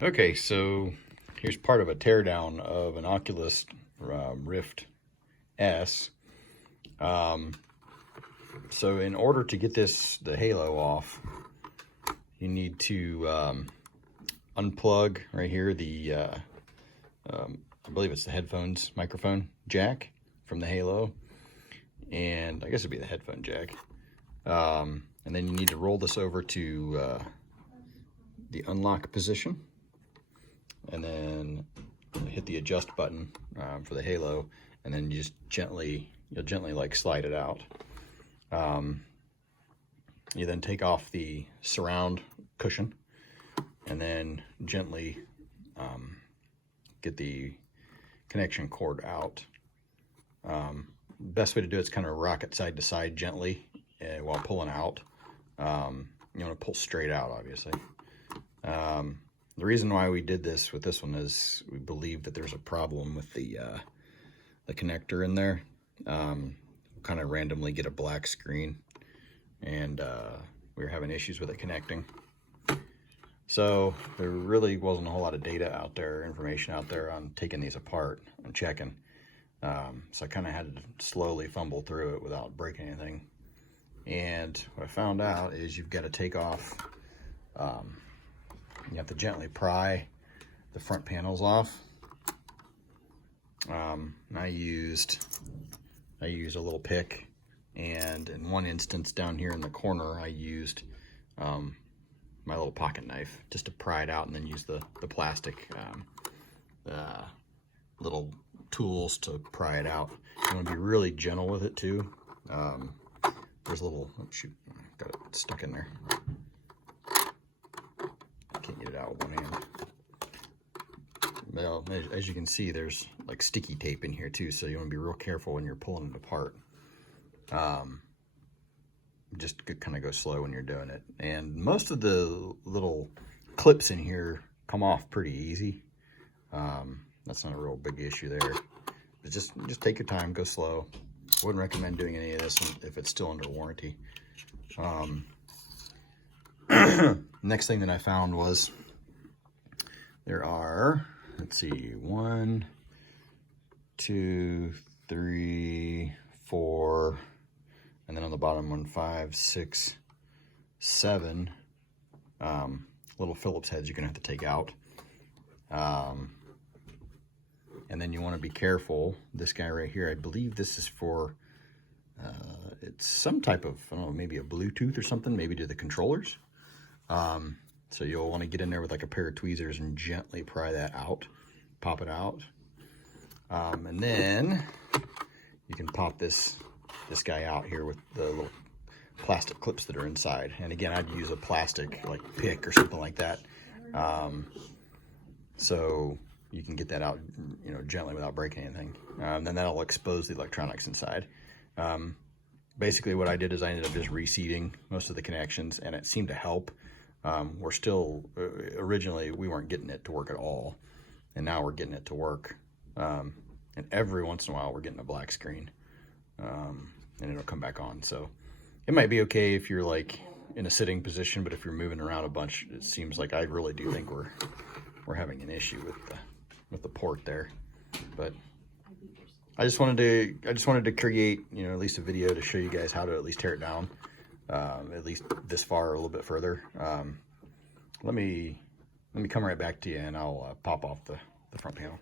Okay, so here's part of a teardown of an Oculus Rift S. So in order to get the halo off, you need to unplug right here I believe it's the headphones microphone jack from the halo, and I guess it'd be the headphone jack. And then you need to roll this over to the unlock position, and then hit the adjust button for the halo, and then you just you'll gently like slide it out. You then take off the surround cushion, and then gently get the connection cord out. Best way to do it is kind of rock it side to side gently while pulling out. You want to pull straight out, obviously. The reason why we did this with this one is we believe that there's a problem with the connector in there. Kind of randomly get a black screen, and we were having issues with it connecting. So there really wasn't a whole lot of data out there, information out there on taking these apart and checking. So I kind of had to slowly fumble through it without breaking anything. And what I found out is you've got to take off, you have to gently pry the front panels off. I used a little pick, and in one instance down here in the corner, I used my little pocket knife just to pry it out, and then use the plastic little tools to pry it out. You want to be really gentle with it too. There's a little, oh shoot, got it stuck in there. Can't get it out with one hand. Well, as you can see, there's like sticky tape in here too, so you want to be real careful when you're pulling it apart. Just kind of go slow when you're doing it. And most of the little clips in here come off pretty easy. That's not a real big issue there. But just take your time, go slow. Wouldn't recommend doing any of this if it's still under warranty. Next thing that I found was there are, let's see, 1, 2, 3, 4, and then on the bottom one, 5, 6, 7 little Phillips heads you're gonna have to take out. And then you want to be careful. This guy right here, I believe this is for it's some type of, I don't know, maybe a Bluetooth or something, maybe to the controllers. So you'll want to get in there with like a pair of tweezers and gently pry that out, pop it out. And then you can pop this guy out here with the little plastic clips that are inside. And again, I'd use a plastic like pick or something like that. So you can get that out, you know, gently without breaking anything. Then that'll expose the electronics inside. Basically what I did is I ended up just reseating most of the connections, and it seemed to help. We're still, originally we weren't getting it to work at all, and now we're getting it to work. And every once in a while we're getting a black screen, and it'll come back on. So it might be okay if you're like in a sitting position, but if you're moving around a bunch, it seems like I really do think we're having an issue with the port there. But I just wanted to create, you know, at least a video to show you guys how to at least tear it down, at least this far or a little bit further. Let me come right back to you, and I'll pop off the front panel.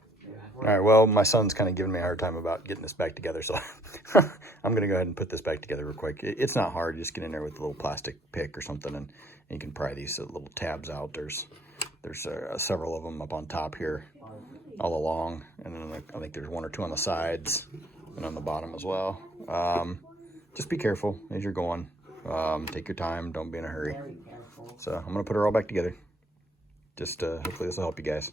All right, well, my son's kind of giving me a hard time about getting this back together, so I'm gonna go ahead and put this back together real quick. It's not hard. You just get in there with a little plastic pick or something, and you can pry these little tabs out. There's several of them up on top here, all along, and then I think there's 1 or 2 on the sides and on the bottom as well. Just be careful as you're going. Take your time, don't be in a hurry. So I'm gonna put her all back together. Just hopefully this will help you guys.